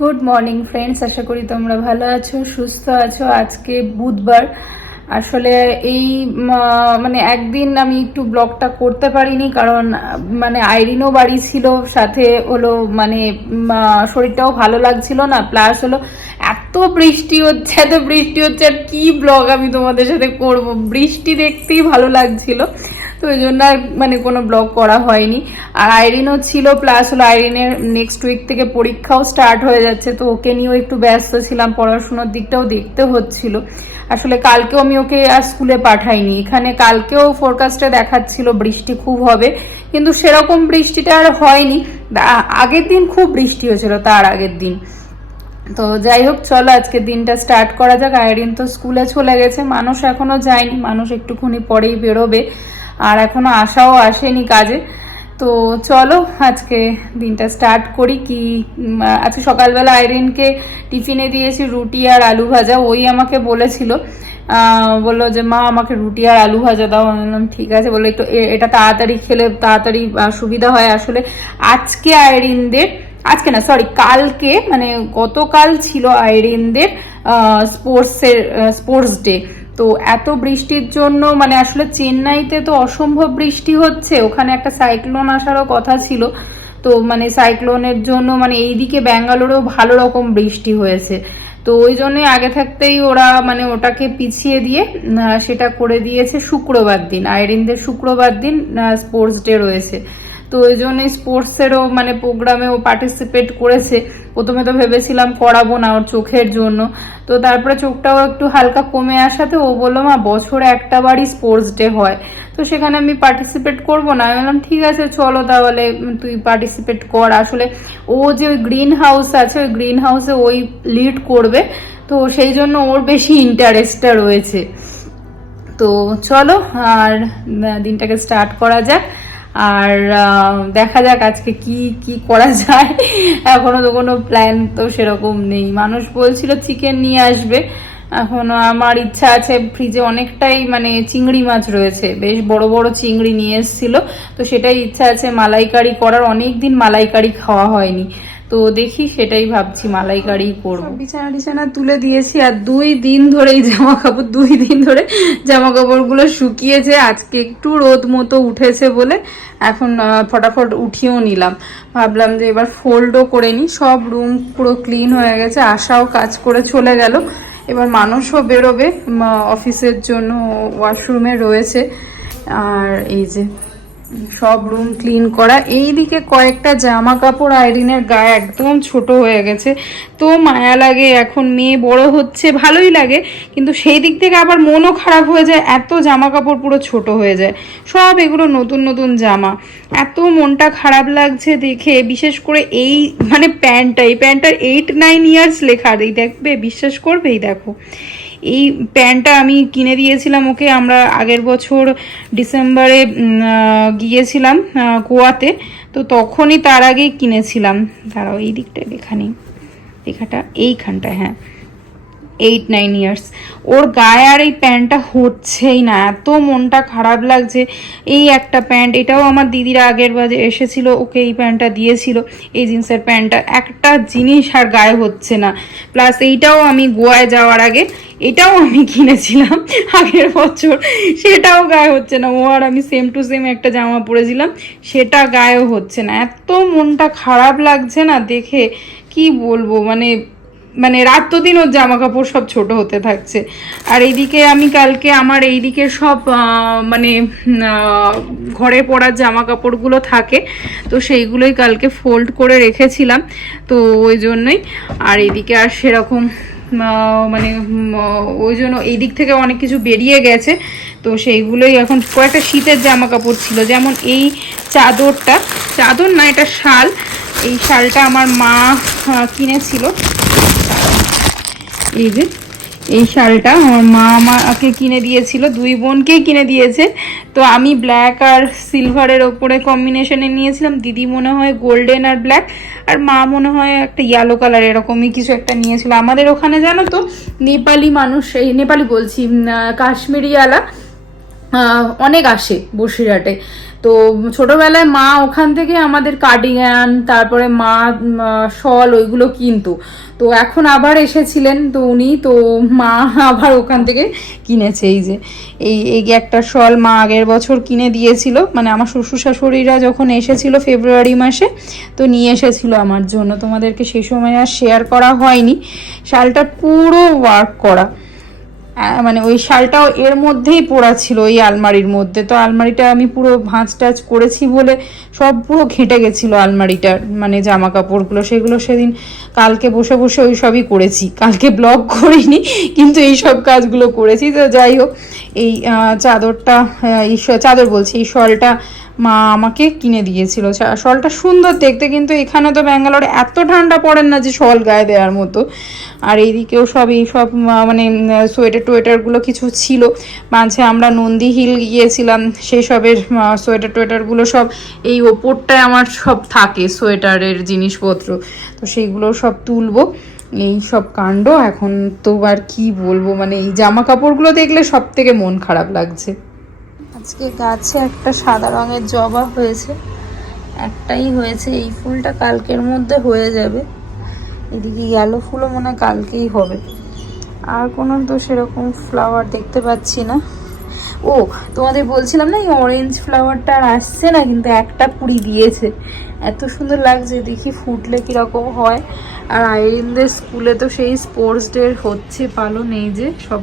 Good morning friends, আশা করি তোমরা ভালো আছো, সুস্থ আছো। আজকে বুধবার। আসলে এই মানে একদিন আমি একটু ব্লগটা করতে পারিনি, কারণ মানে আইরিনও বাড়ি ছিল, সাথে হলো মানে শরীরটাও ভালো লাগছিল না, প্লাস হলো এত বৃষ্টি হচ্ছে আর কি ব্লগ আমি তোমাদের সাথে করব। বৃষ্টি দেখতেই ভালো লাগছিল, তো ওই জন্য আর মানে কোনো ব্লগ করা হয়নি। আর আইরিনও ছিল, প্লাস হলো আইরিনের নেক্সট উইক থেকে পরীক্ষাও স্টার্ট হয়ে যাচ্ছে, তো ওকে নিয়েও একটু ব্যস্ত ছিলাম, পড়াশোনার দিকটাও দেখতে হচ্ছিল। আসলে কালকেও আমি ওকে আর স্কুলে পাঠাইনি, এখানে কালকেও ফোরকাস্টে দেখাচ্ছিল বৃষ্টি খুব হবে, কিন্তু সেরকম বৃষ্টিটা আর হয়নি। আগের দিন খুব বৃষ্টি হয়েছিল, তার আগের দিন। তো যাই হোক, চলো আজকে দিনটা স্টার্ট করা যাক। আইরিন তো স্কুলে চলে গেছে, মানুষ এখনো যায়নি, মানুষ একটুখানি পরেই বেরোবে, আর এখনো আশাও আসেনি কাজে। তো চলো আজকে দিনটা স্টার্ট করি। কি আজকে সকালবেলা আইরিনকে টিফিনে দিয়েছি রুটি আর আলু ভাজা। ওই আমাকে বলেছিল, বললো যে মা আমাকে রুটি আর আলু ভাজা দাও। আমি বললাম ঠিক আছে। বললো একটু এটা তাড়াতাড়ি খেলে তাড়াতাড়ি সুবিধা হয়। আসলে আজকে আইরিনদের, আজকে না সরি কালকে, মানে গতকাল ছিল আইরিনদের স্পোর্টস ডে। তো এত বৃষ্টির জন্য মানে আসলে চেন্নাইতে তো অসম্ভব বৃষ্টি হচ্ছে, ওখানে একটা সাইক্লোন আসারও কথা ছিল। তো মানে সাইক্লোনের জন্য মানে এইদিকে ব্যাঙ্গালোরেও ভালো রকম বৃষ্টি হয়েছে। তো ওই জন্যই আগে থাকতেই ওরা মানে ওটাকে পিছিয়ে দিয়ে সেটা করে দিয়েছে শুক্রবার দিন। আইরিনদের শুক্রবার দিন স্পোর্টস ডে রয়েছে, তো ওই জন্য স্পোর্টসেরও মানে প্রোগ্রামেও পার্টিসিপেট করেছে। প্রথমে তো ভেবেছিলাম করাবো না ওর চোখের জন্য, তো তারপরে চোখটাও একটু হালকা কমে আসাতে ও বললো মা বছরে একটা বারই স্পোর্টস ডে হয়, তো সেখানে আমি পার্টিসিপেট করবো না। আমি বললাম ঠিক আছে চলো তাহলে তুই পার্টিসিপেট কর। আসলে ও যে ওই গ্রিন হাউস আছে, ওই গ্রিন হাউসে ওই লিড করবে, তো সেই জন্য ওর বেশি ইন্টারেস্টটা রয়েছে। তো চলো আর দিনটাকে স্টার্ট করা যাক, আর দেখা যাক আজকে কি কি করা যায়। এখনো তো কোনো প্ল্যান তো সেরকম নেই। মানুষ বলছিল চিকেন নিয়ে আসবে, এখন আমার ইচ্ছা আছে, ফ্রিজে অনেকটাই মানে চিংড়ি মাছ রয়েছে, বেশ বড় বড় চিংড়ি নিয়ে এসেছিল, তো সেটাই ইচ্ছা আছে মালাইকারি করার। অনেক দিন মালাইকারি খাওয়া হয়নি, তো দেখি সেটাই ভাবছি মালাইকারি করবো। বিছানা টিছানা তুলে দিয়েছি, আর 2 দিন ধরে জামা কাপড়গুলো শুকিয়েছে। আজকে একটু রোদ মতো উঠেছে বলে এখন ফটাফট উঠিয়েও নিলাম। ভাবলাম যে এবার ফোল্ডও করে নিই। সব রুম পুরো ক্লিন হয়ে গেছে, আশাও কাজ করে চলে গেল, এবার মানুষও বেরোবে অফিসের জন্য, ওয়াশরুমে রয়েছে। আর এই যে সব রুম ক্লিন করা। এইদিকে কয়েকটা জামা কাপড় আইরিনের গায়ে একদম ছোট হয়ে গেছে, তো মায়া লাগে। এখন মেয়ে বড় হচ্ছে, ভালোই লাগে, কিন্তু সেই দিক থেকে আবার মনও খারাপ হয়ে যায়, এত জামা কাপড় পুরো ছোট হয়ে যায়। সব এগুলো নতুন নতুন জামা, এত মনটা খারাপ লাগছে দেখে। বিশেষ করে এই মানে এই প্যান্টটার 8-9 ইয়ার্স লেখা, এই দেখবে বিশ্বাস করবে, এই দেখো এই প্যান্টটা আমি কিনে দিয়েছিলাম ওকে। আমরা আগের বছর ডিসেম্বরে গিয়েছিলাম গোয়াতে, তো তখনই তার আগেই কিনেছিলাম। দাঁড়াও এই দিকটায় লেখা নেই, লেখাটা এইখানটায়, হ্যাঁ 8-9 ইয়ার্স। ওর গায়ে আর এই প্যান্টটা হচ্ছেই না, এত মনটা খারাপ লাগছে। এই একটা প্যান্ট, এটাও আমার দিদিরা আগের বাজে এসেছিল, ওকে এই প্যান্টটা দিয়েছিল, এই জিন্সের প্যান্টটা। একটা জিনিস আর গায়ে হচ্ছে না। প্লাস এইটাও আমি গোয়ায় যাওয়ার আগে এটাও আমি কিনেছিলাম আগের বছর, সেটাও গায়ে হচ্ছে না। ও আর আমি সেম টু সেম একটা জামা পরেছিলাম, সেটা গায়েও হচ্ছে না। এত মনটা খারাপ লাগছে না দেখে, কি বলবো। মানে মানে রাত তো দিন ওর জামা কাপড় সব ছোট হতে থাকছে। আর এইদিকে আমি কালকে আমার এইদিকে সব মানে ঘরে পরার জামা কাপড়গুলো থাকে, তো সেইগুলোই কালকে ফোল্ড করে রেখেছিলাম, তো ওই জন্যই। আর এইদিকে আর সেরকম মানে ওই জন্য এই দিক থেকে অনেক কিছু বেরিয়ে গেছে, তো সেইগুলোই এখন। কয়েকটা শীতের জামা কাপড় ছিল, যেমন এই চাদরটা, চাদর না এটা শাল, এই শালটা আমার মা কিনেছিল। এই যে এই শালটা আমার মা আমাকে কিনে দিয়েছিল, 2 বোনকেই কিনে দিয়েছে। তো আমি ব্ল্যাক আর সিলভারের ওপরে কম্বিনেশনে নিয়েছিলাম, দিদি মনে হয় গোল্ডেন আর ব্ল্যাক, আর মা মনে হয় একটা ইয়েলো কালার এরকমই কিছু একটা নিয়েছিল। আমাদের ওখানে জানো তো নেপালি মানুষ, এই নেপালি বলছি কাশ্মীরিওয়ালা অনেক আসে বসিরহাটে, তো ছোটবেলায় মা ওখান থেকে আমাদের কার্ডিগান, তারপরে মা শল ওইগুলো কিনতো। তো এখন আবার এসেছিলেন তো উনি, তো মা আবার ওখান থেকে কিনেছে। এই যে এই একটা শল মা আগের বছর কিনে দিয়েছিল, মানে আমার শ্বশুর শাশুড়িরা যখন এসেছিল ফেব্রুয়ারি মাসে, তো নিয়ে এসেছিল আমার জন্য। তোমাদেরকে সেই সময় আর শেয়ার করা হয়নি। শালটা পুরো ওয়ার্ক করা, মানে ওই শালটাও এর মধ্যেই পড়া ছিল ওই আলমারির মধ্যে। তো আলমারিটা আমি পুরো ভাঁজ টাচ করেছি বলে সব পুরো ঘেঁটে গেছিলো আলমারিটার, মানে জামা কাপড়গুলো, সেগুলো সেদিন কালকে বসে বসে ওই সবই করেছি। কালকে ব্লগ করিনি কিন্তু এই সব কাজগুলো করেছি। তো যাই হোক, এই চাদরটা, এই চাদর বলছি, এই শলটা মা আমাকে কিনে দিয়েছিল। শলটা সুন্দর দেখতে, কিন্তু এখানে তো ব্যাঙ্গালোরে এত ঠান্ডা পড়েন না যে শল গায়ে দেওয়ার মতো। আর এইদিকেও সব এই সব মানে সোয়েটার টোয়েটারগুলো কিছু ছিল। মাঝে আমরা নন্দী হিল গিয়েছিলাম, সেই সবের সোয়েটার টোয়েটারগুলো সব এই ওপরটায় আমার সব থাকে সোয়েটারের জিনিসপত্র, তো সেইগুলো সব তুলবো। এই সব কাণ্ড এখন। তো আর কি বলবো, মানে এই জামা কাপড়গুলো দেখলে সব থেকে মন খারাপ লাগছে। আজকে গাছে একটা সাদা রঙের জবা হয়েছে, একটাই হয়েছে। এই ফুলটা কালকের মধ্যে হয়ে যাবে। এদিকে ইয়েলো ফুলও মনে হয় কালকেই হবে। আর কোনো তো সেরকম ফ্লাওয়ার দেখতে পাচ্ছি না। ও তোমাদের বলছিলাম না, এই অরেঞ্জ ফ্লাওয়ারটা আর আসছে না, কিন্তু একটা কুড়ি দিয়েছে, এত সুন্দর লাগছে। দেখি ফুটলে কীরকম হয়। আর আইরিনদের স্কুলে তো সেই স্পোর্টস ডে হচ্ছে পালন, এই যে সব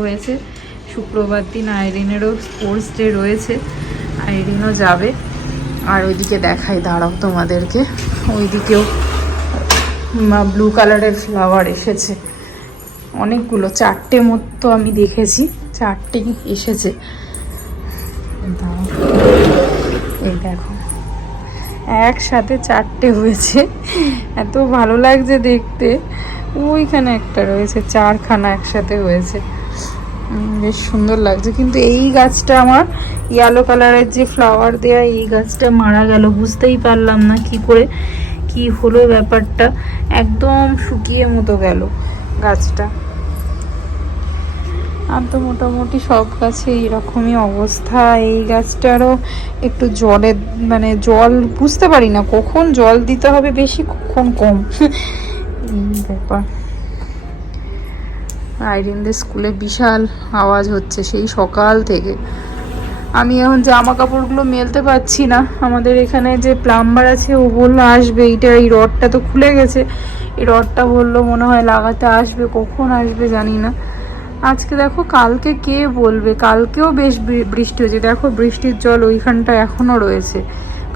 হয়েছে। শুক্রবার দিন আইরিনেরও স্পোর্টস ডে রয়েছে, আইরিনও যাবে। আর ওইদিকে দেখাই, দাঁড়াও তোমাদেরকে, ওইদিকেও ব্লু কালারের ফ্লাওয়ার এসেছে অনেকগুলো, 4টে মতো আমি দেখেছি, 4টেই এসেছে। এই দেখো একসাথে 4টে হয়েছে, এত ভালো লাগছে দেখতে। ওইখানে একটা রয়েছে, 4খানা একসাথে হয়েছে, বেশ সুন্দর লাগছে। কিন্তু এই গাছটা আমার ইয়েলো কালারের যে ফ্লাওয়ার দেয়া, এই গাছটা মারা গেল, বুঝতেই পারলাম না কি করে কি হলো ব্যাপারটা, একদম শুকিয়ে মতো গেল গাছটা। আর তো মোটামুটি সব গাছে এইরকমই অবস্থা। এই গাছটারও একটু জলের, মানে জল বুঝতে পারি না কখন জল দিতে হবে বেশি, কখন কম, এই ব্যাপার। আইরিনদের স্কুলে বিশাল আওয়াজ হচ্ছে সেই সকাল থেকে। আমি এখন জামা কাপড়গুলো মেলতে পারছি না। আমাদের এখানে যে প্লাম্বার আছে ও বললো আসবে, এই রডটা তো খুলে গেছে, এই রডটা বললো মনে হয় লাগাতে আসবে, কখন আসবে জানি না। আজকে দেখো, কালকে কে বলবে, কালকেও বেশ বৃষ্টি হয়েছে। দেখো বৃষ্টির জল ওইখানটা এখনো রয়েছে।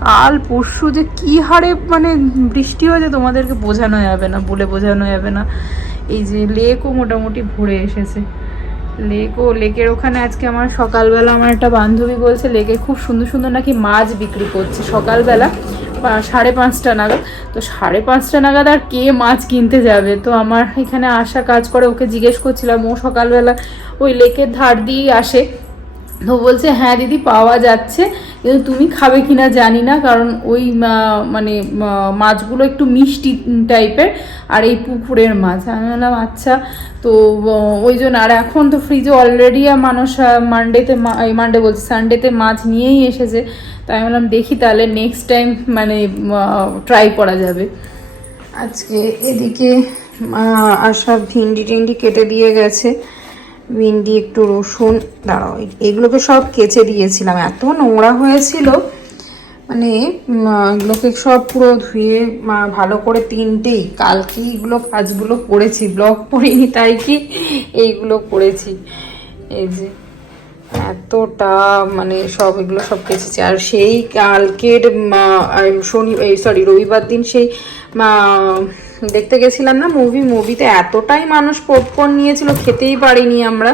কাল পরশু যে কি হারে মানে বৃষ্টি হয়েছে তোমাদেরকে বোঝানো যাবে না, বলে বোঝানো যাবে না। এই যে লেকও মোটামুটি ভরে এসেছে। লেকের ওখানে আজকে আমার সকালবেলা আমার একটা বান্ধবী বলছে লেকে খুব সুন্দর সুন্দর নাকি মাছ বিক্রি করছে সকালবেলা 5:30 নাগাদ। তো 5:30 নাগাদ আর কে মাছ কিনতে যাবে? তো আমার এখানে আসা কাজ করে, ওকে জিজ্ঞেস করছিলাম, ও সকালবেলা ওই লেকের ধার দিয়েই আসে। তো বলছে হ্যাঁ দিদি পাওয়া যাচ্ছে, কিন্তু তুমি খাবে কিনা জানি না, কারণ ওই মানে মাছগুলো একটু মিষ্টি টাইপের, আর এই পুকুরের মাছ। আমি বললাম আচ্ছা। তো ওই জন্য, আর এখন তো ফ্রিজে অলরেডি মানুষ মানডে বলছে সানডেতে মাছ নিয়েই এসেছে। তাই আমি বললাম দেখি তাহলে নেক্সট টাইম মানে ট্রাই করা যাবে। আজকে এদিকে আসা ভিন্ডি টিন্ডি কেটে দিয়ে গেছে, ভিন্ডি একটু রসুন, দাঁড়াও এগুলোকে সব কেচে দিয়েছিলাম, এত নোংরা হয়েছিল, মানে এগুলোকে সব পুরো ধুয়ে ভালো করে 3টেই কালকে এগুলো কাজগুলো করেছি, ব্লগ করিনি তাই কি এইগুলো করেছি। এই যে এতটা মানে সব এগুলো সব কেচেছি। আর সেই কালকের রবিবার দিন সেই দেখতে গেছিলাম না মুভিতে এতটাই মানুষ পপকর্ন নিয়েছিল, খেতেই পারিনি আমরা।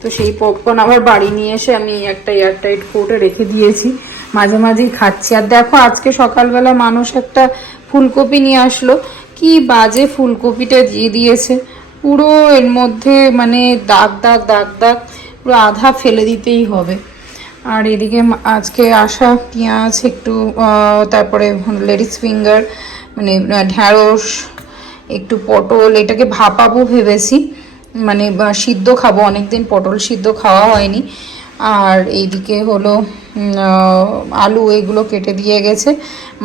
তো সেই পপকর্ন আবার বাড়ি নিয়ে এসে আমি একটা এয়ারটাইট কোটে রেখে দিয়েছি, মাঝে মাঝেই খাচ্ছি। আর দেখো আজকে সকালবেলা মানুষ একটা ফুলকপি নিয়ে আসলো, কি বাজে ফুলকপিটা দিয়ে দিয়েছে, পুরো এর মধ্যে মানে দাগ দাগ দাগ দাগ, পুরো আধা ফেলে দিতেই হবে। আর এদিকে আজকে আসা পেঁয়াজ একটু, তারপরে লেডিস ফিঙ্গার মানে ঢ্যাঁড়স, একটু পটল, এটাকে ভাপাবো ভেবেছি, মানে সিদ্ধ খাবো, অনেকদিন পটল সিদ্ধ খাওয়া হয়নি। আর এইদিকে হলো আলু, এগুলো কেটে দিয়ে গেছে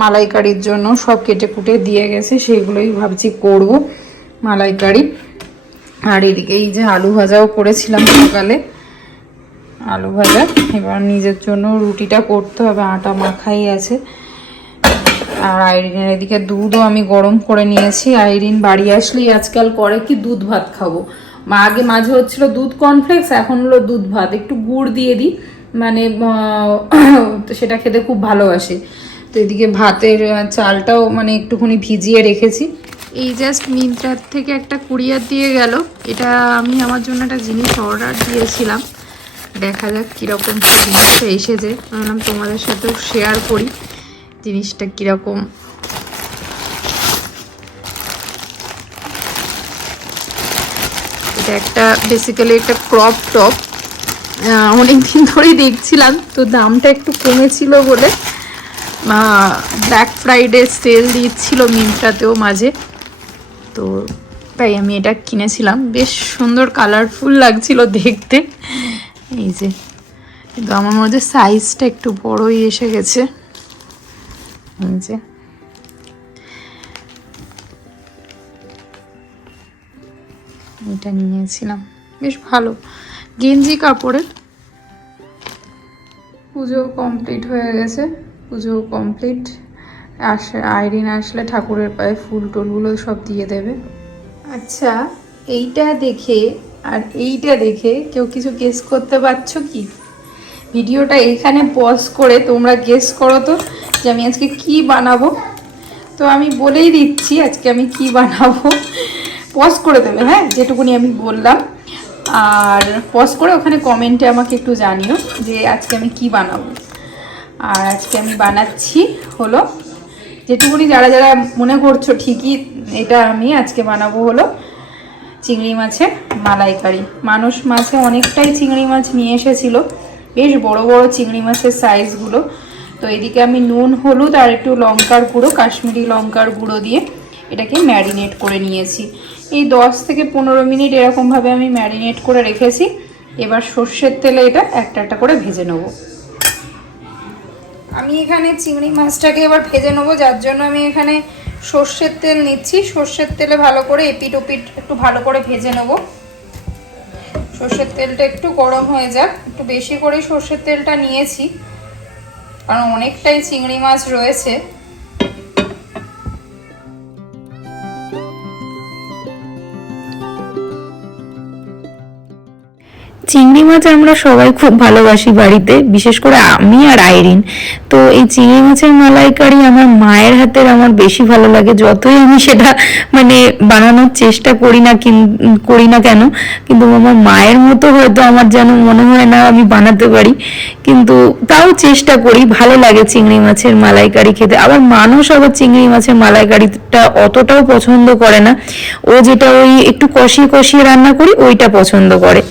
মালাইকারির জন্য, সব কেটে কুটে দিয়ে গেছে, সেইগুলোই ভাবছি করব মালাইকারি। আর এদিকে এই যে আলু ভাজাও করেছিলাম সকালে, আলু ভাজা। এবার নিজের জন্য রুটিটা করতে হবে, আটা মাখাই আছে। আর আইরিনের এদিকে দুধও আমি গরম করে নিয়েছি। আইরিন বাড়ি আসলেই আজকাল করে কি, দুধ ভাত খাবো। আগে মাঝে হচ্ছিল দুধ কর্নফ্লেক্স, এখন হলো দুধ ভাত, একটু গুড় দিয়ে দিই, মানে সেটা খেতে খুব ভালোবাসে। তো এদিকে ভাতের চালটাও মানে একটুখানি ভিজিয়ে রেখেছি। এই জাস্ট মিন্ত্রার থেকে একটা কুরিয়ার দিয়ে গেল, এটা আমি আমার জন্য একটা জিনিস অর্ডার দিয়েছিলাম, দেখা যাক কীরকম জিনিসটা এসেছে। ভাবলাম তোমাদের সাথেও শেয়ার করি জিনিসটা কীরকম। এটা একটা বেসিক্যালি একটা ক্রপ টপ, অনেকদিন ধরেই দেখছিলাম, তো দামটা একটু কমেছিল বলে ব্ল্যাক ফ্রাইডে সেল দিচ্ছিল মিন্ত্রাতেও মাঝে, তো তাই আমি এটা কিনেছিলাম। বেশ সুন্দর কালারফুল লাগছিল দেখতে। এই যে, কিন্তু আমার মধ্যে সাইজটা একটু বড়ই এসে গেছে। এই যে এটা নিয়েছিলাম, বেশ ভালো গেঞ্জি কাপড়ের। পুজো কমপ্লিট হয়ে গেছে, পুজো কমপ্লিট। আইরিন আসলে ঠাকুরের পায়ে ফুল টুলগুলো সব দিয়ে দেবে। আচ্ছা, এইটা দেখে আর এইটা দেখে কেউ কিছু গেস করতে পারছো কি? ভিডিওটা এখানে পজ করে তোমরা গেস করো তো যে আমি আজকে কি বানাবো। তো আমি বলেই দিচ্ছি আজকে আমি কি বানাবো, পজ করে দেবে, হ্যাঁ, যেটুকুনি আমি বললাম। আর পজ করে ওখানে কমেন্টে আমাকে একটু জানিও যে আজকে আমি কি বানাবো। আর আজকে আমি বানাচ্ছি হলো, যেটুকুনি যারা যারা মনে করছো ঠিকই, এটা আমি আজকে বানাবো হলো চিংড়ি মাছের মালাইকারি। মানুষ মাছে অনেকটাই চিংড়ি মাছ নিয়ে এসেছিলো, বেশ বড় বড় চিংড়ি মাছের সাইজগুলো। তো এদিকে আমি নুন, হলুদ আর একটু লঙ্কার গুঁড়ো, কাশ্মীরি লঙ্কার গুঁড়ো দিয়ে এটাকে ম্যারিনেট করে নিয়েছি। এই 10 থেকে 15 মিনিট এরকমভাবে আমি ম্যারিনেট করে রেখেছি। এবার সর্ষের তেলে এটা একটা একটা করে ভেজে নেব। আমি এখানে চিংড়ি মাছটাকে এবার ভেজে নেবো, যার জন্য আমি এখানে সর্ষের তেল নিচ্ছি। সর্ষের তেলে ভালো করে এপিট ওপিট একটু ভালো করে ভেজে নেবো। সর্ষের তেলটা একটু গরম হয়ে যাক, একটু বেশি করে সর্ষের তেলটা নিয়েছি কারণ অনেকটাই চিংড়ি মাছ রয়েছে। চিংড়ি মাছ আমরা সবাই খুব ভালোবাসি বাড়িতে, বিশেষ করে আমি আর আইরিন। তো এই চিংড়ি মাছের মালাইকারি আমার মায়ের হাতের আমার বেশি ভালো লাগে। যতই আমি সেটা মানে বানানোর চেষ্টা করি না কেন, কিন্তু আমার মায়ের মতো হয়তো আমার যেন মনে হয় না আমি বানাতে পারি, কিন্তু তাও চেষ্টা করি। ভালো লাগে চিংড়ি মাছের মালাইকারি খেতে। আবার মানুষ আবার চিংড়ি মাছের মালাইকারিটা অতটাও পছন্দ করে না, ও যেটা ওই একটু কষিয়ে কষিয়ে রান্না করি ওইটা পছন্দ করে।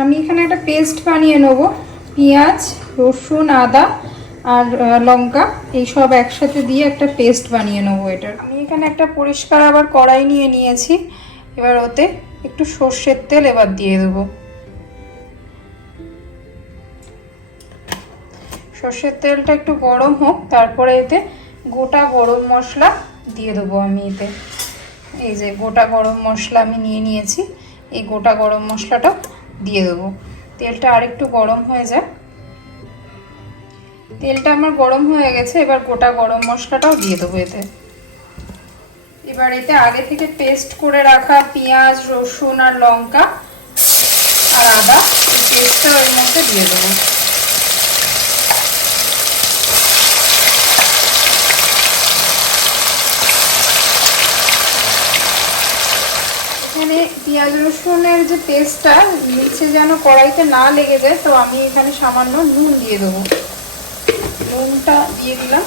আমি এখানে একটা পেস্ট বানিয়ে নেবো, পেঁয়াজ, রসুন, আদা আর লঙ্কা এই সব একসাথে দিয়ে একটা পেস্ট বানিয়ে নেবো এটার। আমি এখানে একটা পরিষ্কার আবার কড়াই নিয়ে নিয়েছি। এবার ওতে একটু সর্ষের তেল এবার দিয়ে দেবো। সর্ষের তেলটা একটু গরম হোক, তারপরে এতে গোটা গরম মশলা দিয়ে দেবো আমি এতে। এই যে গোটা গরম মশলা আমি নিয়ে নিয়েছি, এই গোটা গরম মশলাটা দিয়ে দেবো। তেলটা আরেকটু গরম হয়ে যায়। তেলটা আমার গরম হয়ে গেছে, এবার গোটা গরম মশলাটাও দিয়ে দেবো এতে। এবার এতে আগে থেকে পেস্ট করে রাখা পেঁয়াজ, রসুন আর লঙ্কা আর আদা, এই পেস্টটা এর মধ্যে দিয়ে দেবো। এখানে পেঁয়াজ রসুনের যে পেস্টটা নিচে যেন কড়াইতে না লেগে যায়, তো আমি এখানে সামান্য নুন দিয়ে দেবো। নুনটা দিয়ে দিলাম।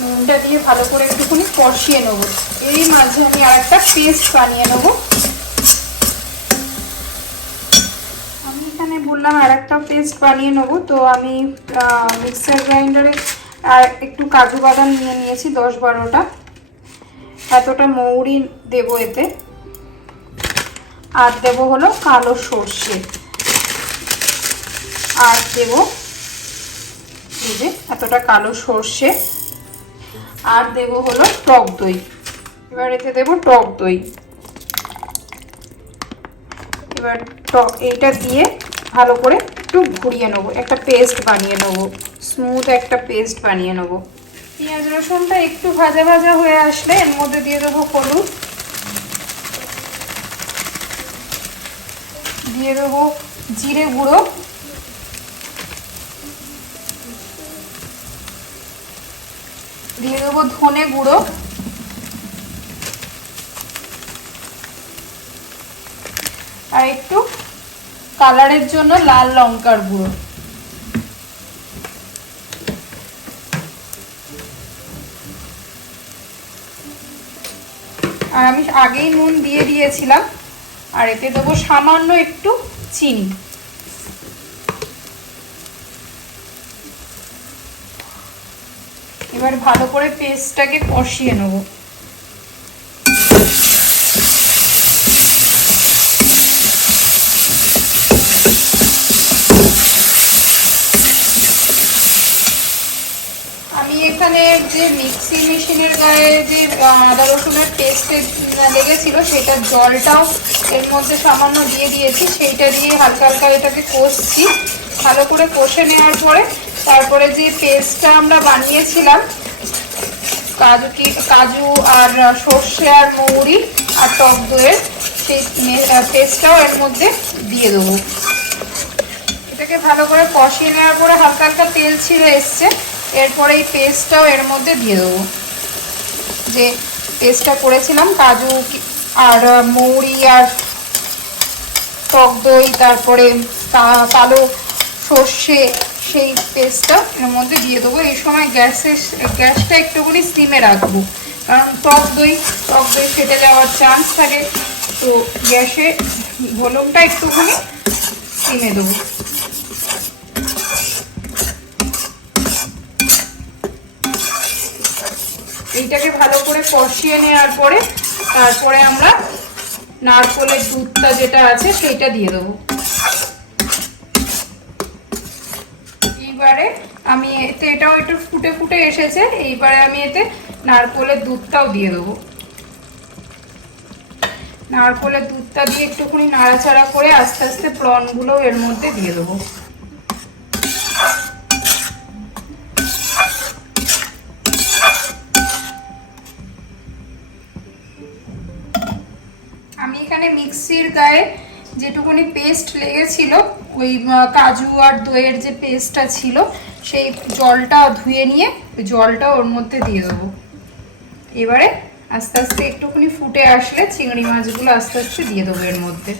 নুনটা দিয়ে ভালো করে একটুখানি কষিয়ে নেবো। এই মাঝে আমি আর একটা পেস্ট বানিয়ে নেবো। আমি এখানে বললাম আর একটা পেস্ট বানিয়ে নেবো। তো আমি মিক্সার গ্রাইন্ডারে আর একটু কাজু বাদাম নিয়ে নিয়েছি 10-12টা। এতটা মৌরি দেবো এতে, আর দেবো হলো কালো সর্ষে, আর দেবো এই যে এতটা কালো সর্ষে, আর দেবো হলো টক দই। এবার এতে দেবো টক দই। এবার এইটা দিয়ে ভালো করে একটু ঘুরিয়ে নেবো, একটা পেস্ট বানিয়ে নেবো, স্মুথ একটা পেস্ট বানিয়ে নেবো। পেঁয়াজ রসুনটা একটু ভাজা ভাজা হয়ে আসলে এর মধ্যে দিয়ে দেবো হলুদ, দিয়ে দেবো জিরে গুঁড়ো, দিয়ে দেবো ধনে গুঁড়ো, আর একটু কালারের জন্য লাল লঙ্কার গুঁড়ো। আর আমি আগেই নুন দিয়ে দিয়েছিলাম। আর এতে দেবো সামান্য একটু চিনি। এবার ভালো করে পেস্টটাকে কষিয়ে নেবো। আমি এখানে যে মিক্সি মেশিনের গায়ে যে আদা রসুনের পেস্টে লেগেছিল সেটার জলটাও এর মধ্যে সামান্য দিয়ে দিয়েছি। সেইটা দিয়ে হালকা হালকা এটাকে কষছি। ভালো করে কষে নেওয়ার পরে তারপরে যে পেস্টটা আমরা বানিয়েছিলাম কাজু আর সর্ষে আর মৌরি আর টক দইয়ের, সেই পেস্টটাও এর মধ্যে দিয়ে দেবো। এটাকে ভালো করে কষিয়ে নেওয়ার পরে হালকা হালকা তেল ছিঁড়ে এসছে। এরপরে এই পেস্টটাও এর মধ্যে দিয়ে দেবো, যে পেস্টটা করেছিলাম কাজু আর মৌরি আর টক দই, তারপরে কালো সর্ষে, সেই পেস্টটা এর মধ্যে দিয়ে দেবো। এই সময় গ্যাসটা একটুখানি সিমে রাখবো, কারণ টক দই ফেটে যাওয়ার চান্স থাকে। তো গ্যাসে ভলিউমটা একটুখানি সিমে দেবো। এইটাকে ভালো করে কষিয়ে নেওয়ার পরে তারপরে আমরা নারকেলের দুধটা যেটা আছে সেইটা দিয়ে দেবো। এইবারে আমি এতে, এটাও একটু ফুটে ফুটে এসেছে, এইবারে আমি এতে নারকেলের দুধটাও দিয়ে দেবো। নারকেলের দুধটা দিয়ে একটুখানি নাড়াচাড়া করে আস্তে আস্তে প্রনগুলো এর মধ্যে দিয়ে দেবো। আমি এখানে মিক্সির গায়ে যেটুকুনি পেস্ট লেগেছিল, ওই কাজু আর দইয়ের যে পেস্টটা ছিল, সেই জলটা ধুয়ে নিয়ে জলটা ওর মধ্যে দিয়ে দেবো। এবারে আস্তে আস্তে একটুখানি ফুটে আসলে চিংড়ি মাছগুলো আস্তে আস্তে দিয়ে দেবো এর মধ্যে।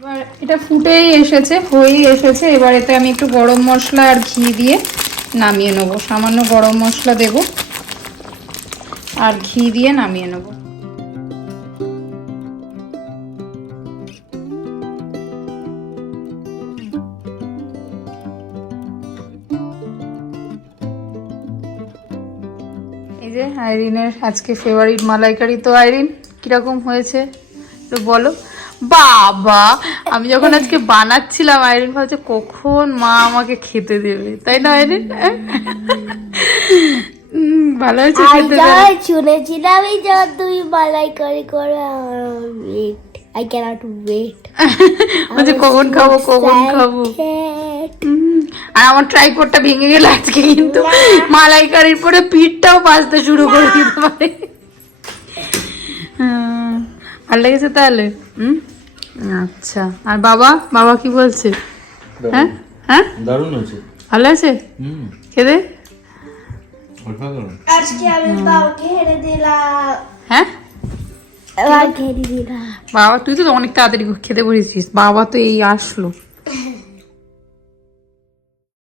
এবার এটা ফুটেই এসেছে, হয়েই এসেছে। এবার এতে আমি একটু গরম মশলা আর ঘি দিয়ে নামিয়ে নেবো। সামান্য গরম মশলা দেব আর ঘি দিয়ে নামিয়ে নেব। এই যে আইরিনের আজকে ফেভারিট মালাইকারি। তো আইরিন, কিরকম হয়েছে একটু বলো। বাবা, আমি যখন আজকে বানাচ্ছিলাম আইরিন ভাবছে কখন মা আমাকে খেতে দেবে, তাই না আইরিন? ভালো হয়েছে আর খেতে? যা শুনেছিলাম যখন তুমি মালাইকারি করো, আই ক্যানট ওয়েট। বলছে কখন খাবো কখন খাবো। আর আমার ট্রাইপডটা ভেঙে গেল আজকে, কিন্তু মালাইকারির পরে পিঠটাও বাজতে শুরু করে দিতে পারে। ভালো লেগেছে তাহলে? আচ্ছা। আর বাবা বাবা কি বলছে? হ্যাঁ হ্যাঁ, দারুণ হয়েছে। ভালো আছে খেতে? আজকে আমি বাবাকে হেরে দিলাম। হ্যাঁ বাবাকে হেরে দিলাম। বাবা তুই তো অনেক তাড়াতাড়ি খেতে বসেছিস, বাবা তো এই আসলো।